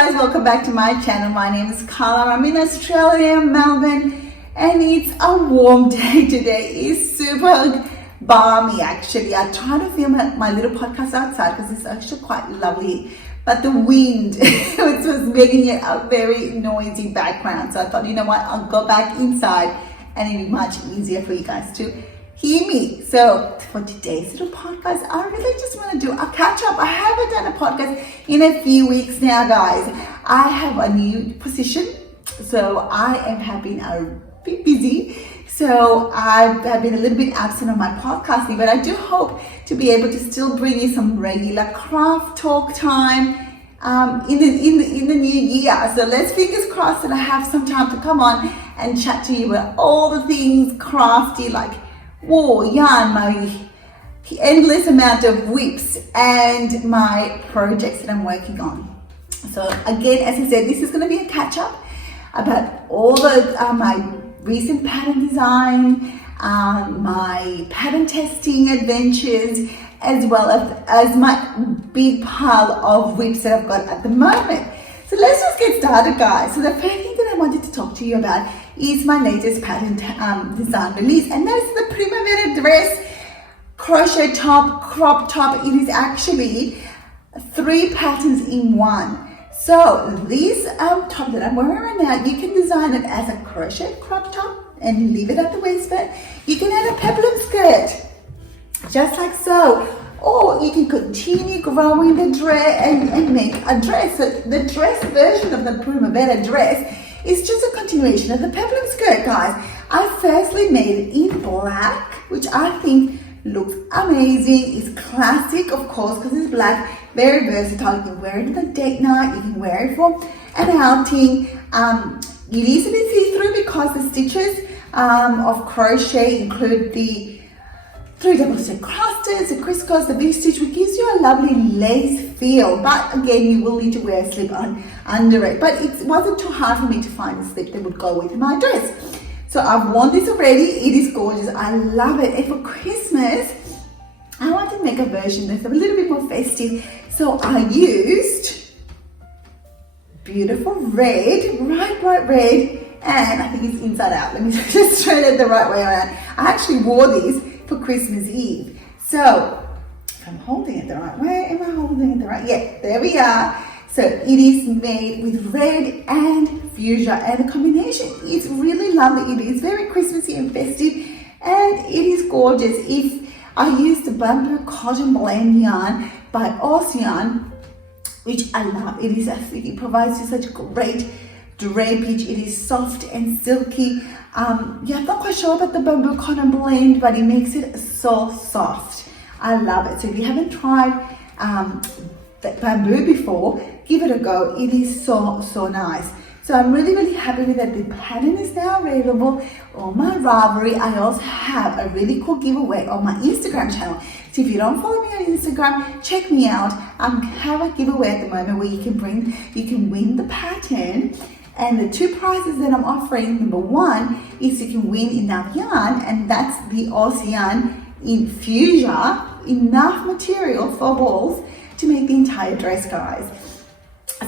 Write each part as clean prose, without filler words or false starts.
guys, welcome back to my channel. My name is Carla. I'm in Australia, Melbourne, and it's a warm day today. It's super balmy actually. I tried to film my little podcast outside because it's actually quite lovely, but the wind it was making it a very noisy background. So I thought, you know what, I'll go back inside and it'll be much easier for you guys to hear me. So for today's little podcast, I really just want to do a catch up. I haven't done a podcast in a few weeks now, guys. I have a new position, so I have been a bit busy. So I've been a little bit absent on my podcasting, but I do hope to be able to still bring you some regular craft talk time in the new year. So let's fingers crossed that I have some time to come on and chat to you about all the things crafty, like wool, yarn, my endless amount of whips, and my projects that I'm working on. So again, as I said, this is going to be a catch up about all the my recent pattern design, my pattern testing adventures, as well as my big pile of whips that I've got at the moment. So let's just get started, guys. So the first thing that I wanted to talk to you about is my latest pattern design release, and that's the Primavera dress crochet top, crop top. It is actually 3 patterns in one. So this top that I'm wearing right now, you can design it as a crochet crop top and leave it at the waistband. You can add a peplum skirt, just like so. Or you can continue growing the dress and make a dress. So the dress version of the Primavera dress is just a continuation of the peplum skirt, guys. I firstly made it in black, which I think looks amazing. It's classic, of course, because it's black. Very versatile. You can wear it on a date night. You can wear it for an outing. It is a bit see-through because the stitches of crochet include the 3 double stitch clusters, the crisscross, the V-stitch, which gives you a lovely lace feel. But again, you will need to wear a slip on under it. But it wasn't too hard for me to find a slip that would go with my dress. So I've worn this already. It is gorgeous. I love it. And for Christmas, I wanted to make a version that's a little bit more festive. So I used beautiful red, bright red, and I think it's inside out. Let me just turn it the right way around. I actually wore these for Christmas Eve. So if I'm holding it the right way, am I holding it the right? Yeah, there we are. So it is made with red and fuchsia, and the combination is really lovely. It is very Christmassy and festive, and it is gorgeous. If I used the bamboo cotton blend yarn by Yarn, which I love. It is, I think it provides you such great drapage. It is soft and silky. Yeah, I'm not quite sure about the bamboo cotton blend, but it makes it so soft. I love it. So if you haven't tried that bamboo before, give it a go. It is so nice. So I'm really happy with that. The pattern is now available on my Ravelry. I also have a really cool giveaway on my Instagram channel. So if you don't follow me on Instagram, check me out. I have a giveaway at the moment where you can win the pattern. And the 2 prizes that I'm offering, number 1 is you can win enough yarn, and that's the yarn in fuchsia, enough material for balls to make the entire dress, guys.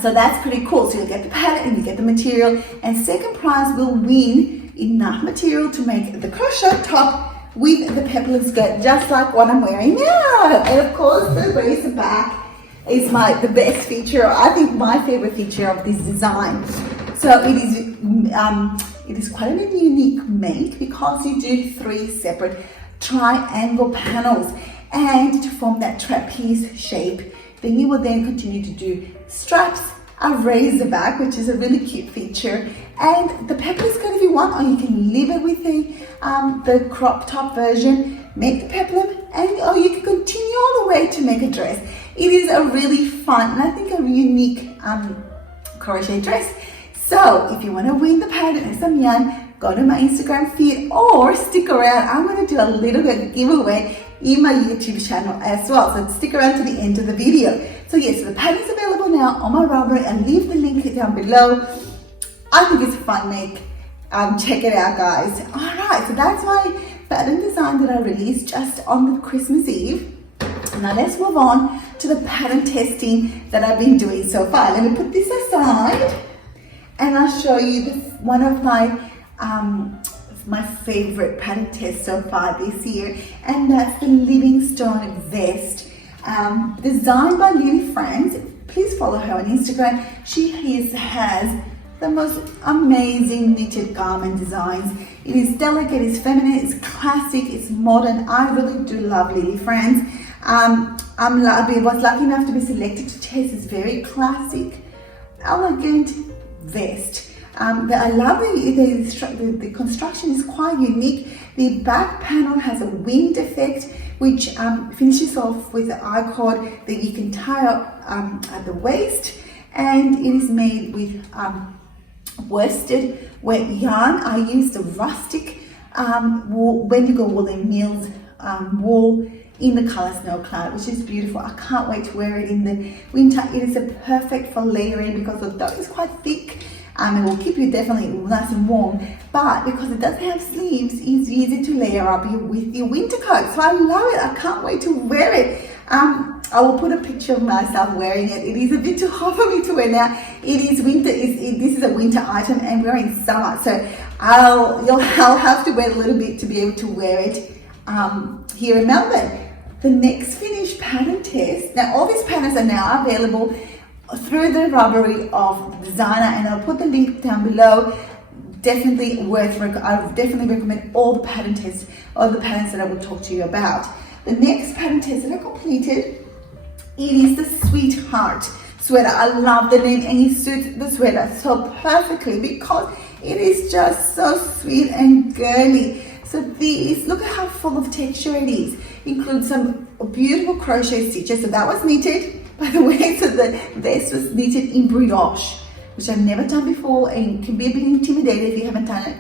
So that's pretty cool. So you'll get the pattern and you get the material, and second prize will win enough material to make the crochet top with the peplum skirt, just like what I'm wearing now. And of course, the waist back is the best feature. I think my favorite feature of this design. So it is quite a unique make because you do 3 separate triangle panels, and to form that trapeze shape. Then you will then continue to do straps, a razor back, which is a really cute feature, and the peplum skirt if you want, or you can leave it with the crop top version, make the peplum, or you can continue all the way to make a dress. It is a really fun and I think a unique crochet dress. So if you want to win the pattern and some yarn, go to my Instagram feed or stick around. I'm going to do a little bit of giveaway in my YouTube channel as well. So stick around to the end of the video. So yes, the pattern is available now on my Ravelry. I'll leave the link down below. I think it's a fun make. Check it out, guys. Alright, so that's my pattern design that I released just on Christmas Eve. Now let's move on to the pattern testing that I've been doing so far. Let me put this aside and I'll show you one of my favorite pattern tests so far this year, and that's the Livingstone vest, designed by Lily Franz. Please follow her on Instagram. She has the most amazing knitted garment designs. It is delicate, it's feminine, it's classic, it's modern. I really do love Lily Franz. I was lucky enough to be selected to test this very classic, elegant vest. I love the construction is quite unique. The back panel has a winged effect, which finishes off with the I-cord that you can tie up at the waist, and it is made with worsted wet yarn. I used the rustic Wendigo Woolen Mills wool in the color Snow Cloud, which is beautiful. I can't wait to wear it in the winter. It is a perfect for layering because although it's quite thick, it will keep you definitely nice and warm, but because it doesn't have sleeves, it's easy to layer up with your winter coat. So I love it. I can't wait to wear it. I will put a picture of myself wearing it. It is a bit too hot for me to wear now. It is winter. This is a winter item, and we're in summer, so I'll have to wait a little bit to be able to wear it here in Melbourne. The next finished pattern test. Now all these patterns are now available through the Ravelry of Designer, and I'll put the link down below. Definitely I definitely recommend all the pattern tests, all the patterns that I will talk to you about. The next pattern test that I completed, it is the Sweetheart sweater. I love the name, and it suits the sweater so perfectly because it is just so sweet and girly. So these, look at how full of texture it is. Includes some beautiful crochet stitches. So that was knitted, by the way. So the vest was knitted in brioche, which I've never done before, and can be a bit intimidating if you haven't done it,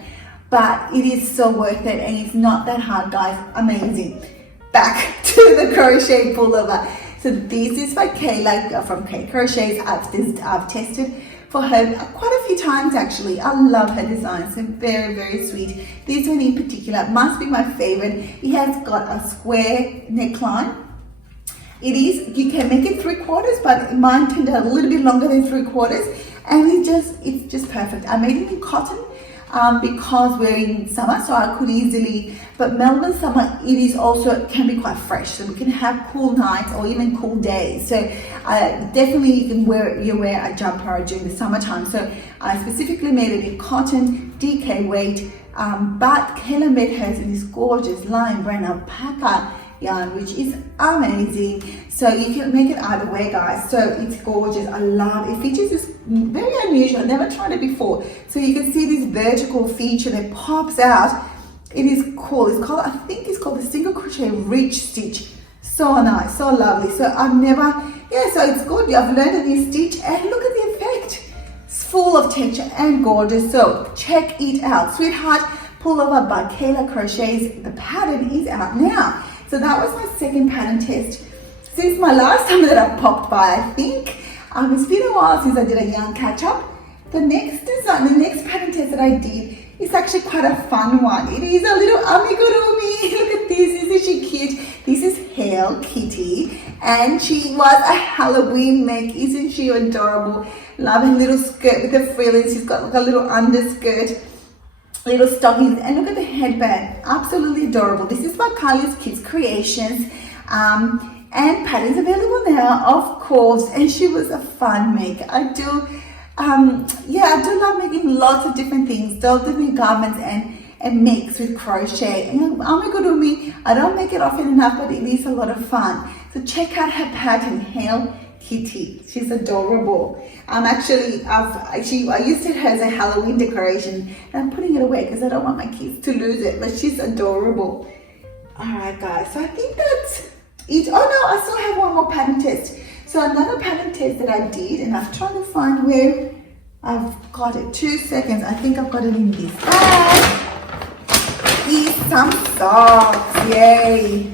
but it is so worth it, and it's not that hard, guys. Amazing. Back to the crochet pullover. So this is by Kayla from Kay Krochets. I've tested for her quite a few times actually. I love her designs. They're very, very sweet. This one in particular must be my favorite. It has got a square neckline. You can make it 3/4, but mine turned out a little bit longer than 3/4, and it's just perfect. I made it in cotton because we're in summer, so I could easily, but Melbourne summer, can be quite fresh, so we can have cool nights or even cool days. So definitely you can wear a jumper during the summertime. So I specifically made it in cotton, DK weight, but Kayla made hers in this gorgeous lime brown alpaca yarn, which is amazing. So you can make it either way, guys. So it's gorgeous. I love it. It features this very unusual. I've never tried it before. So you can see this vertical feature that pops out. It is cool. It's called, I think it's called the single crochet ridge stitch. So nice, so lovely. So so it's good. I've learned a new stitch, and look at the effect. It's full of texture and gorgeous. So check it out. Sweetheart pullover by Kayla Krochets. The pattern is out now. So that was my second pattern test since my last time that I popped by, I think. It's been a while since I did a yarn catch up. The next pattern test that I did is actually quite a fun one. It is a little amigurumi. Look at this, isn't she cute? This is Hail Kitty, and she was a Halloween make. Isn't she adorable? Loving little skirt with the frillings. She's got like a little underskirt, little stockings, and look at the headband. Absolutely adorable. This is by Chalias Kids Creations, and patterns available now, of course. And she was a fun make. I do love making lots of different things, different garments and makes with crochet. And amigurumi, I don't make it often enough, but it is a lot of fun. So check out her pattern, Hail Kitty. She's adorable. I used it as a Halloween decoration, and I'm putting it away because I don't want my kids to lose it, but she's adorable. All right, guys, so I think that's it. Oh no, I still have one more pattern test. So another pattern test that I did, and I'm trying to find where I've got it. 2 seconds. I think I've got it in this bag. Is some socks. Yay.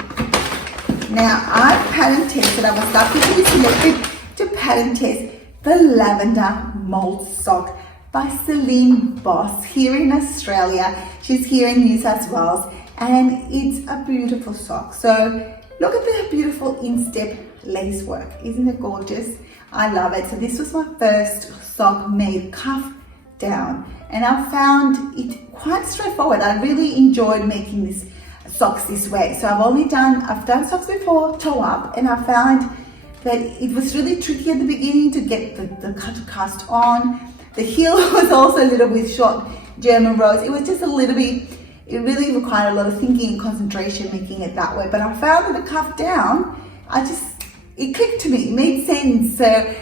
Now, I pattern tested. I was lucky to be selected to pattern test the Lavender Malt sock by Celine Bos here in Australia. She's here in New South Wales, and it's a beautiful sock. So Look at the beautiful instep lace work. Isn't it gorgeous? I love it. So this was my first sock made cuff down, and I found it quite straightforward. I really enjoyed making this socks this way. So I've done socks before, toe up, and I found that it was really tricky at the beginning to get the cast on. The heel was also a little bit short German rows. It was just a little bit, it really required a lot of thinking and concentration making it that way. But I found that the cuff down, it clicked to me, it made sense. So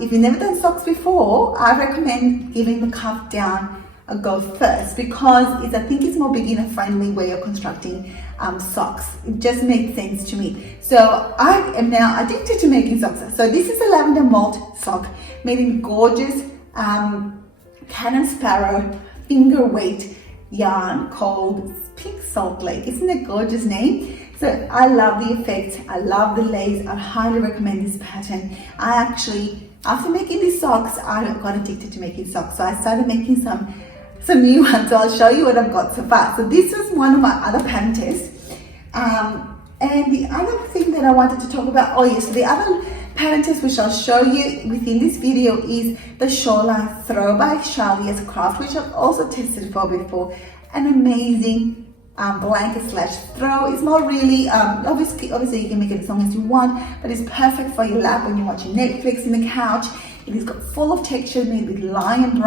if you've never done socks before, I recommend giving the cuff down a go first, because I think it's more beginner friendly way of constructing socks. It just makes sense to me. So I am now addicted to making socks. So this is a Lavender Malt sock made in gorgeous Cannon Sparrow finger weight yarn called Pink Salt Lake. Isn't it a gorgeous name? So I love the effects, I love the lace, I highly recommend this pattern. I actually, after making these socks, I got addicted to making socks. So I started making some new ones. So I'll show you what I've got so far. So this was one of my other pattern tests. And the other thing that I wanted to talk about, the other pattern test which I'll show you within this video is the Shoreline Throw by Chalias craft, which I've also tested for before. An amazing blanket / throw. It's not really, obviously you can make it as long as you want, but it's perfect for your lap when you're watching Netflix in the couch. It is got full of texture, made with Lion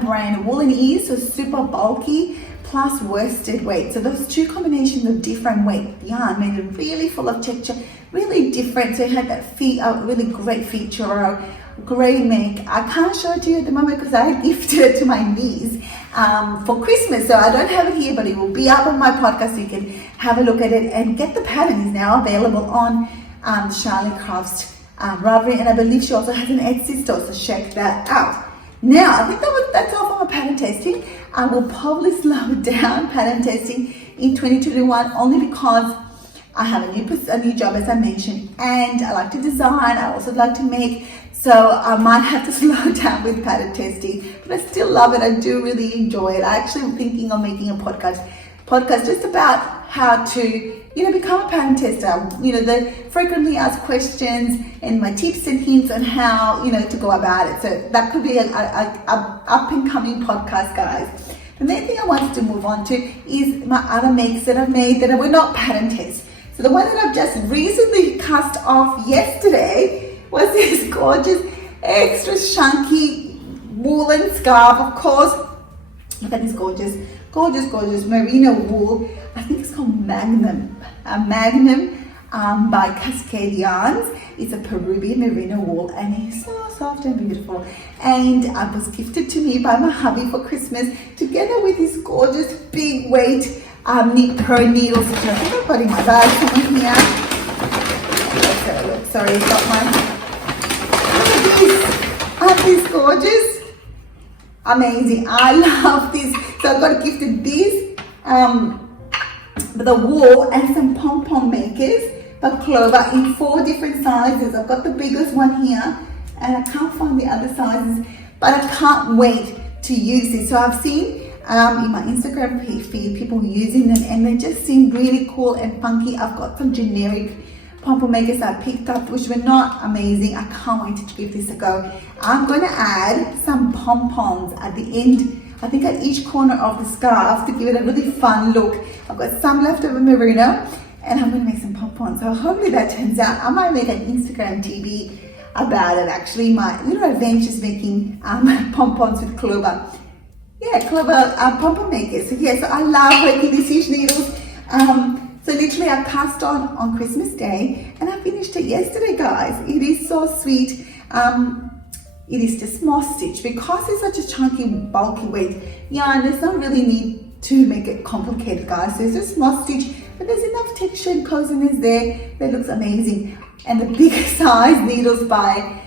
brand woolen ease, so super bulky, plus worsted weight. So those two combinations of different weight yarn made it really full of texture, really different. So it had that really great feature, great make. I can't show it to you at the moment because I gifted it to my niece for Christmas. So I don't have it here, but it will be up on my podcast so you can have a look at it and get the pattern. Is now available on Charlotte Crafts Ravelry, and I believe she also has an Etsy store, so check that out. Now, I think that's all for my pattern testing. I will probably slow down pattern testing in 2021 only because I have a new job, as I mentioned, and I like to design. I also like to make, so I might have to slow down with pattern testing, but I still love it. I do really enjoy it. I actually am thinking of making a podcast just about how to, become a pattern tester. The frequently asked questions and my tips and hints on how, to go about it. So that could be an up and coming podcast, guys. The main thing I wanted to move on to is my other makes that I've made that were not pattern tests. So the one that I've just recently cast off yesterday was this gorgeous, extra chunky woolen scarf. Of course, look at this gorgeous merino wool. I think it's called Magnum by Cascade Yarns. It's a Peruvian merino wool, and it's so soft and beautiful. And it was gifted to me by my hubby for Christmas, together with this gorgeous big weight knit pro needles, which I think I've got in my bag somewhere here. Let's have a look. Sorry, it's got Aren't these gorgeous? Amazing. I love this. So I got gifted these, the wool and some pom-pom makers by Clover in 4 different sizes. I've got the biggest one here, and I can't find the other sizes, but I can't wait to use this. So I've seen in my Instagram feed people using them, and they just seem really cool and funky. I've got some generic pom-pom makers I picked up which were not amazing. I can't wait to give this a go. I'm going to add some pom-poms at the end, I think at each corner of the scarf, to give it a really fun look. I've got some leftover merino, and I'm going to make some pom-poms. So hopefully that turns out. I might make an Instagram TV about it, actually, my little adventures making pom-poms with Clover. Yeah, Clover pom-pom makers. So yeah, so I love making these huge needles. So literally I cast on Christmas Day, and I finished it yesterday, guys. It is so sweet. It is just moss stitch because it's such a chunky, bulky weight yarn. There's not really need to make it complicated, guys. So it's just moss stitch, but there's enough texture and coziness there that looks amazing. And the bigger size needles by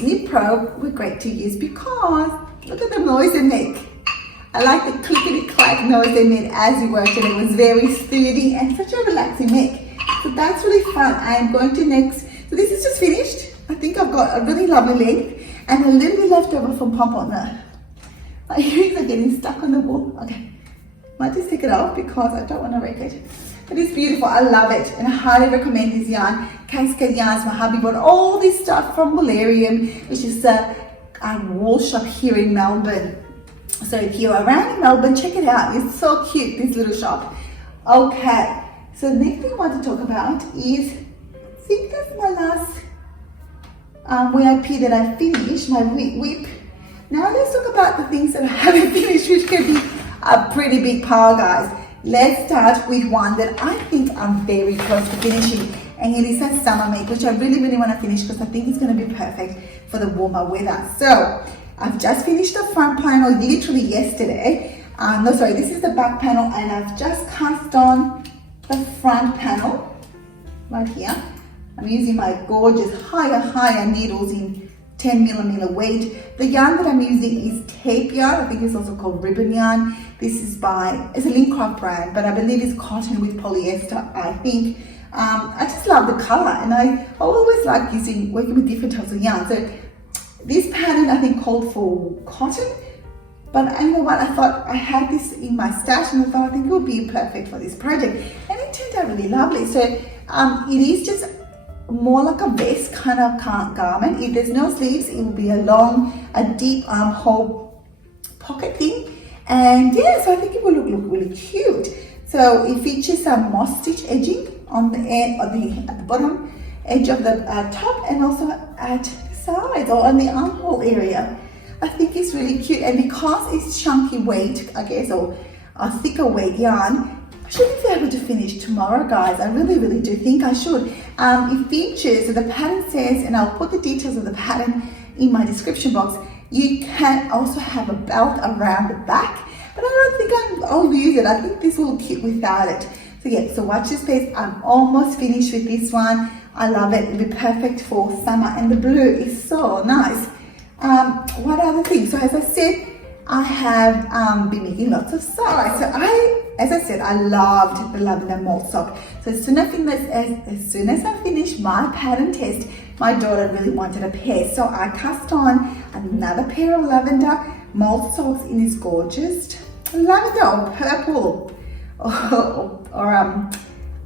Knit Pro were great to use because look at the noise they make. I like the clickety-clack noise they made as you worked, and it was very sturdy and such a relaxing make. So that's really fun. I am going to next, so this is just finished. I think I've got a really lovely length and a little bit left over from pom-pom. My earrings are getting stuck on the wall. Okay. Might just take it off because I don't want to wreck it. But it's beautiful. I love it, and I highly recommend this yarn. Cascade Yarns. My hubby bought all this stuff from Woolarium, which is a wool shop here in Melbourne. So if you're around in Melbourne, check it out. It's so cute, this little shop. Okay, so the next thing I want to talk about is, I think that's my last WIP that I finished, my whip. Now let's talk about the things that I haven't finished, which can be a pretty big pile, guys. Let's start with one that I think I'm very close to finishing, and it is a summer make, which I really want to finish because I think it's going to be perfect for the warmer weather. So I've just finished the front panel literally yesterday. No, sorry, this is the back panel, and I've just cast on the front panel right here. I'm using my gorgeous higher needles in 10mm weight. The yarn that I'm using is tape yarn. I think it's also called ribbon yarn. This is by, it's a Lincraft brand, but I believe it's cotton with polyester, I think. I just love the color, and I always like working with different types of yarn. So this pattern I think called for cotton, but you know what, I thought I had this in my stash, and I thought I think it would be perfect for this project, and it turned out really lovely. So it is just more like a vest kind of garment. If there's no sleeves, it will be a deep armhole pocket thing. And yeah, so I think it will look really cute. So it features some moss stitch edging on the end, at the bottom edge of the top, and also at the sides or on the armhole area. I think it's really cute, and because it's chunky weight, I guess, or a thicker weight yarn, I should be able to finish tomorrow, guys. I really do think I should. It features, so the pattern says, and I'll put the details of the pattern in my description box, you can also have a belt around the back, but I don't think I'll use it. I think this will look cute without it. So yeah, so watch this space. I'm almost finished with this one. I love it. It'll be perfect for summer, and the blue is so nice. What other things? So as I said, I have been making lots of socks. So as I said, I loved the Lavender Malt sock. So as soon as I finished my pattern test, my daughter really wanted a pair. So I cast on another pair of Lavender Malt socks in this gorgeous lavender or purple or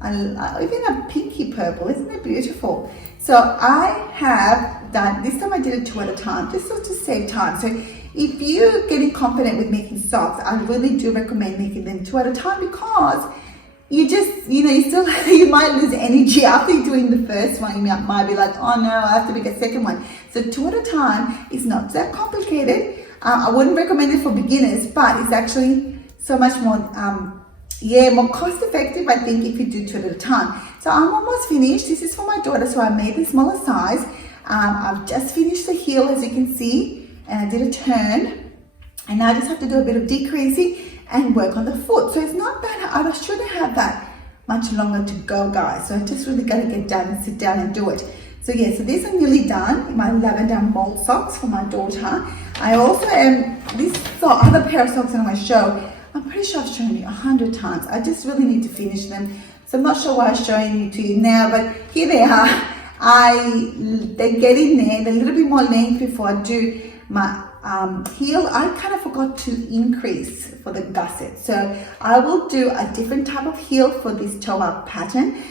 even a pinky purple. Isn't it beautiful? So I have done, this time I did it 2 at a time, just to save time. So if you're getting confident with making socks, I really do recommend making them 2 at a time, because you just, you might lose energy after doing the first one. You might be like, oh no, I have to make a second one. So 2 at a time is not that complicated. I wouldn't recommend it for beginners, but it's actually so much more, more cost effective, I think, if you do 2 at a time. So I'm almost finished. This is for my daughter, so I made the smaller size. I've just finished the heel, as you can see, and I did a turn, and now I just have to do a bit of decreasing and work on the foot. So it's not that hard. I shouldn't have that much longer to go, guys. So I just really got to get down and sit down and do it. So yeah, so these are nearly done, my Lavender Malt socks for my daughter. I also this other pair of socks I'm going to show, I'm pretty sure I've shown you 100 times. I just really need to finish them. So I'm not sure why I'm showing it to you now, but here they are. They get in there, they're a little bit more length before I do my heel. I kind of forgot to increase for the gusset. So I will do a different type of heel for this toe up pattern.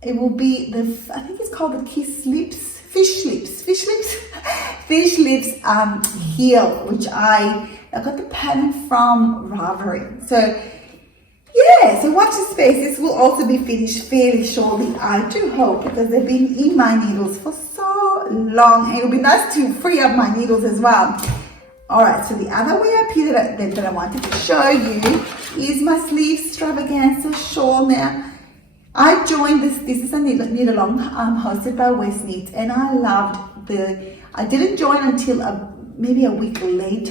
It will be I think it's called the fish lips heel, which I got the pattern from Ravelry. So yeah, so watch this space. This will also be finished fairly shortly, I do hope, because they've been in my needles for so long, and it'll be nice to free up my needles as well. All right, so the other WIP that I wanted to show you is my sleeve extravaganza shawl. Now, I joined this is a knit along hosted by West Knits, and I loved I didn't join until maybe a week later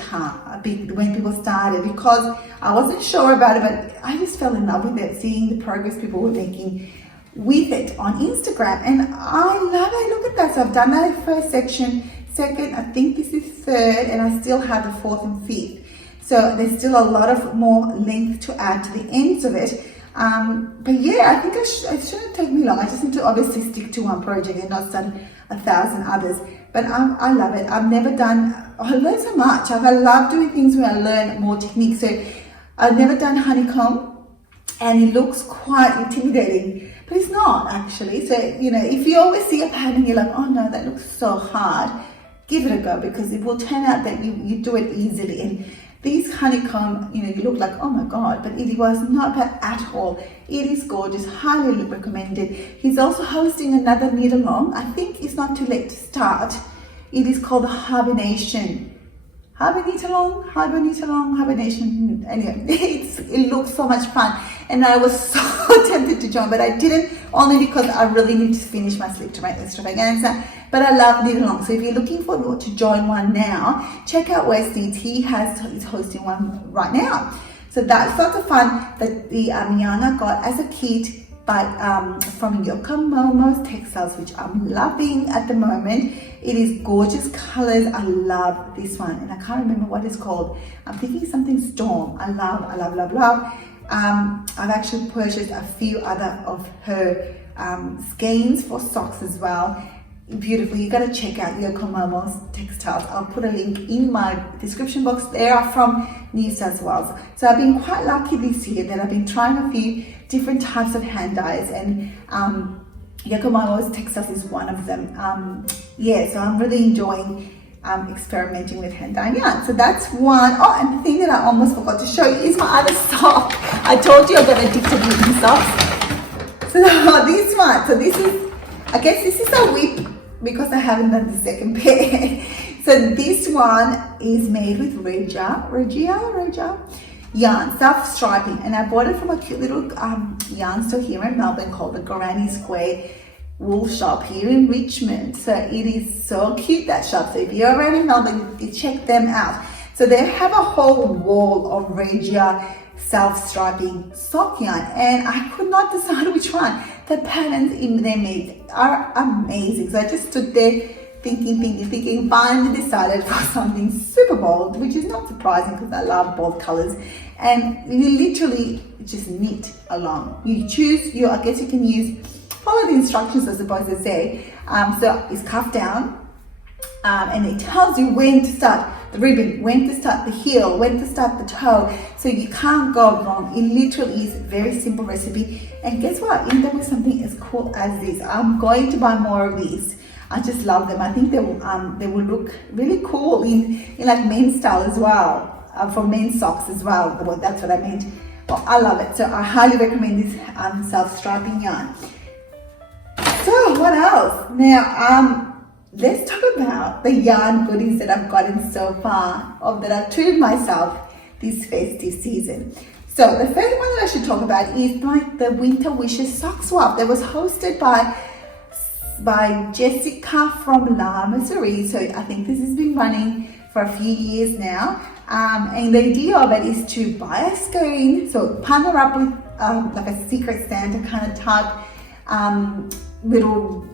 when people started, because I wasn't sure about it, but I just fell in love with it, seeing the progress people were making with it on Instagram, and I love it. Look at that. So I've done that first section, second, I think this is third, and I still have the fourth and fifth. So there's still a lot of more length to add to the ends of it. But yeah, I think it shouldn't take me long. I just need to obviously stick to one project and not start 1,000 others. But I love it. I learned so much. I love doing things where I learn more techniques. So I've never done honeycomb, and it looks quite intimidating, but it's not actually. So, you know, if you always see a pattern, you're like, oh no, that looks so hard, give it a go, because it will turn out that you do it easily. And these honeycomb, you know, you look like, oh my God, but it was not bad at all. It is gorgeous, highly recommended. He's also hosting another knit along. I think it's not too late to start. It is called the Hibernation. Hibernation. Anyway, it looks so much fun, and I was so tempted to join, but I didn't, only because I really need to finish my sleep extravaganza. But I love knit along. So if you're looking for to join one now, check out Wes Knits. He is hosting one right now. So that's lots of fun. That the yarn I got as a kit from Yokomomo's Textiles, which I'm loving at the moment. It is gorgeous colors. I love this one, and I can't remember what it's called. I'm thinking something Storm. I love. I've actually purchased a few other of her skeins for socks as well. Beautiful. You got to check out Yokomomo's Textiles. I'll put a link in my description box. They are from New South Wales. So I've been quite lucky this year that I've been trying a few different types of hand dyes, and Yokomomo's Textiles is one of them. So I'm really enjoying experimenting with hand dye yarn. So that's one. Oh, and the thing that I almost forgot to show you is my other sock. I told you I got addicted to knitting socks. So this one. So this is, I guess this is a whip, because I haven't done the second pair. So this one is made with Regia yarn, self-striping, and I bought it from a cute little yarn store here in Melbourne called the Granny Square Wool Shop here in Richmond. So it is so cute, that shop. So if you're around in Melbourne, you check them out. So they have a whole wall of Regia self-striping sock yarn, and I could not decide which one. The patterns they made are amazing. So I just stood there thinking, finally decided for something super bold, which is not surprising because I love bold colors. And you literally just knit along. You choose I guess you can follow the instructions, I suppose they say. So it's cuff down, and it tells you when to start the ribbon, when to start the heel, when to start the toe, so you can't go wrong. It literally is a very simple recipe. And guess what? You end up with something as cool as this. I'm going to buy more of these. I just love them. I think they will look really cool in like men's style as well, for men's socks as well. Well, that's what I meant. Well, I love it. So I highly recommend this self-striping yarn. So what else? Now, let's talk about the yarn goodies that I've gotten so far, or that I've treated myself this festive season. So the first one that I should talk about is like the Winter Wishes sock swap that was hosted by Jessica from La Missouri. So I think this has been running for a few years now. And the idea of it is to buy a skein, so partner up with like a Secret Santa kind of type little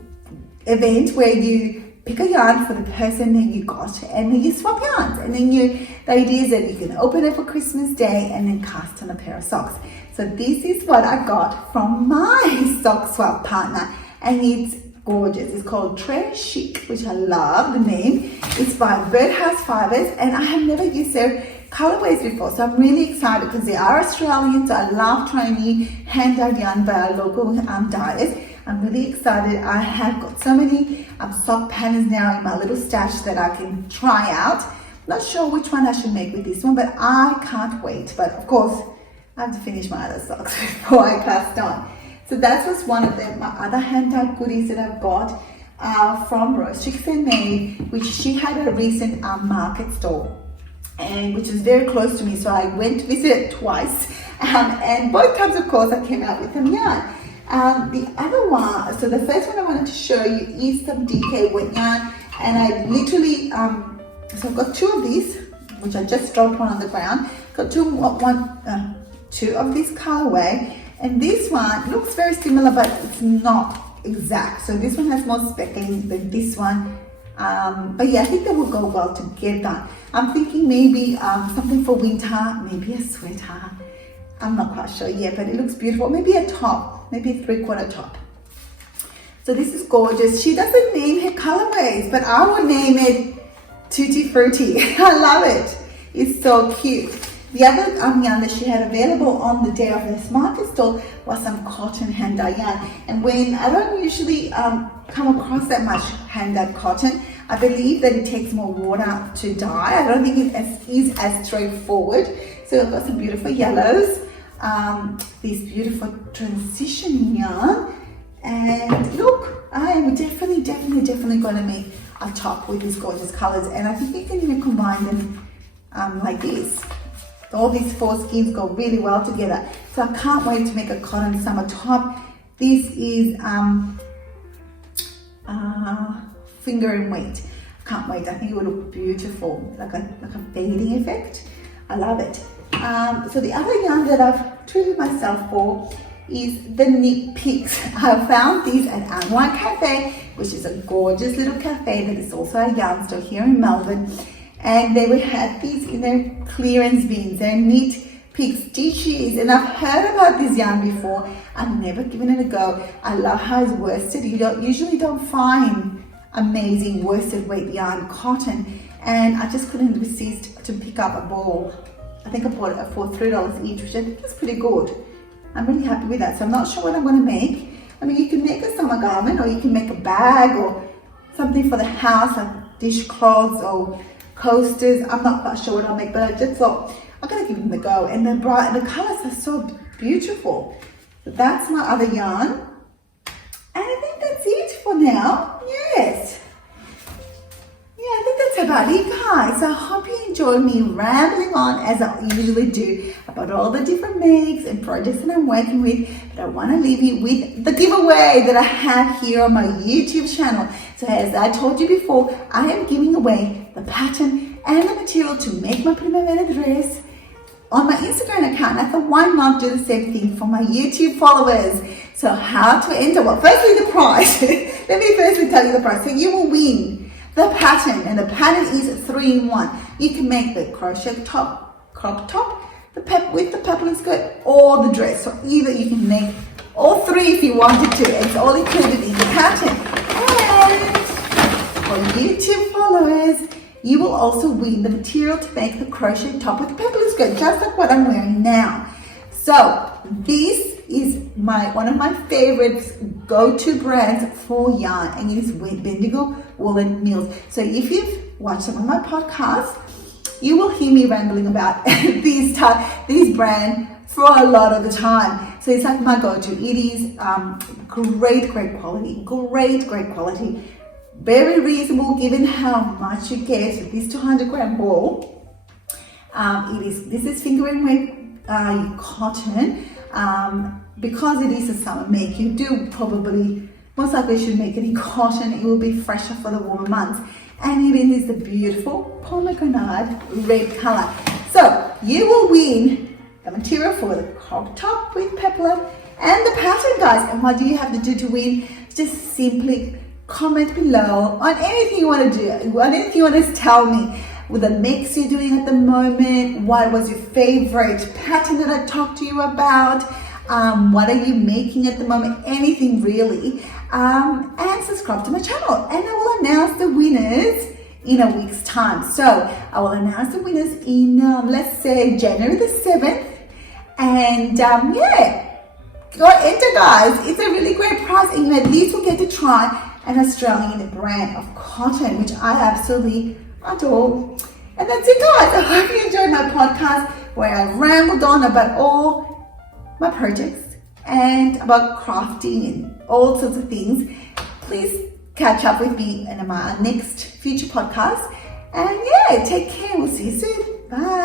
event where you pick a yarn for the person that you got, and then you swap yarns, and then the idea is that you can open it for Christmas Day and then cast on a pair of socks. So this is what I got from my sock swap partner, and it's gorgeous. It's called Très Chic, which I love the name. It's by Birdhouse Fibers, and I have never used their colorways before, so I'm really excited because they are Australian. So I love trying new hand dyed yarn by our local dyers. I'm really excited. I have got so many sock patterns now in my little stash that I can try out. Not sure which one I should make with this one, but I can't wait. But of course, I have to finish my other socks before I cast on. So that was one of them. My other hand-dyed goodies that I've got from Rose Chicks and Made, which she had a recent market stall, and which was very close to me. So I went to visit it twice, and both times, of course, I came out with some yarn. The other one, so the first one I wanted to show you is some DK wet yarn, and I literally, so I've got two of these, which I just dropped one on the ground. Got two of this colorway, and this one looks very similar, but it's not exact. So this one has more speckling than this one, but yeah, I think they will go well together. I'm thinking maybe something for winter, maybe a sweater. I'm not quite sure yet, but it looks beautiful. Maybe a top, maybe a 3/4 top. So this is gorgeous. She doesn't name her colorways, but I would name it Tutti Frutti. I love it. It's so cute. The other yarn that she had available on the day of this market stall was some cotton hand-dyed yarn. And when I don't usually come across that much hand-dyed cotton, I believe that it takes more water to dye. I don't think it is as straightforward. So I've got some beautiful yellows, these beautiful transition yarn. And look, I am definitely going to make a top with these gorgeous colors. And I think you can even combine them like this. All these four skeins go really well together. So I can't wait to make a cotton summer top. This is finger and weight. Can't wait. I think it will look beautiful, like a fading effect. I love it. So the other yarn that I've treated myself for is the knit picks. I found these at Unwind Cafe, which is a gorgeous little cafe that is also a yarn store here in Melbourne. And they would have these in their clearance bins, their knit picks stitches. And I've heard about this yarn before. I've never given it a go. I love how it's worsted. You usually don't find amazing worsted weight yarn cotton. And I just couldn't resist to pick up a ball. I think I bought it for $3 each, which I think is pretty good. I'm really happy with that. So I'm not sure what I'm going to make. I mean, you can make a summer garment, or you can make a bag or something for the house, like dishcloths or coasters. I'm not quite sure what I'll make, but I just thought I'm gonna give them a go. And the colors are so beautiful. So that's my other yarn, and I think that's it for now. Yes, yeah, I think that's about it, guys. So I hope you enjoyed me rambling on as I usually do about all the different makes and projects that I'm working with. But I want to leave you with the giveaway that I have here on my YouTube channel. So as I told you before, I am giving away the pattern and the material to make my Primavera dress on my Instagram account. I thought, why not do the same thing for my YouTube followers? So how to enter? Well, firstly, the prize. Let me firstly tell you the prize. So you will win the pattern, and the pattern is 3-in-1. You can make the crochet top, crop top, with the peplum skirt, or the dress. So either you can make all three if you wanted to. It's all included in the pattern. And for YouTube followers, you will also win the material to make the crochet top with the peplum skirt, just like what I'm wearing now. So this is one of my favorites, go-to brands for yarn, and it is Bendigo Woolen Mills. So if you've watched some of my podcasts, you will hear me rambling about these brands for a lot of the time. So it's like my go-to. It is great quality, very reasonable given how much you get with this 200-gram ball. This is finger and weight cotton. Because it is a summer make, you do probably most likely should make it in cotton. It will be fresher for the warmer months, and it is the beautiful pomegranate red color. So you will win the material for the crop top with peplum and the pattern, guys. And what do you have to do to win? Just simply comment below on anything you want to do, anything you want to tell me with the mix you're doing at the moment. What was your favorite pattern that I talked to you about? What are you making at the moment? Anything really. And subscribe to my channel, and I will announce the winners in a week's time. So I will announce the winners in let's say January the 7th. And yeah, go enter, guys. It's a really great prize, and you at least will get to try an Australian brand of cotton, which I absolutely adore. And that's it, guys. I hope you enjoyed my podcast where I rambled on about all my projects and about crafting and all sorts of things. Please catch up with me in my next future podcast. And yeah, take care. We'll see you soon. Bye.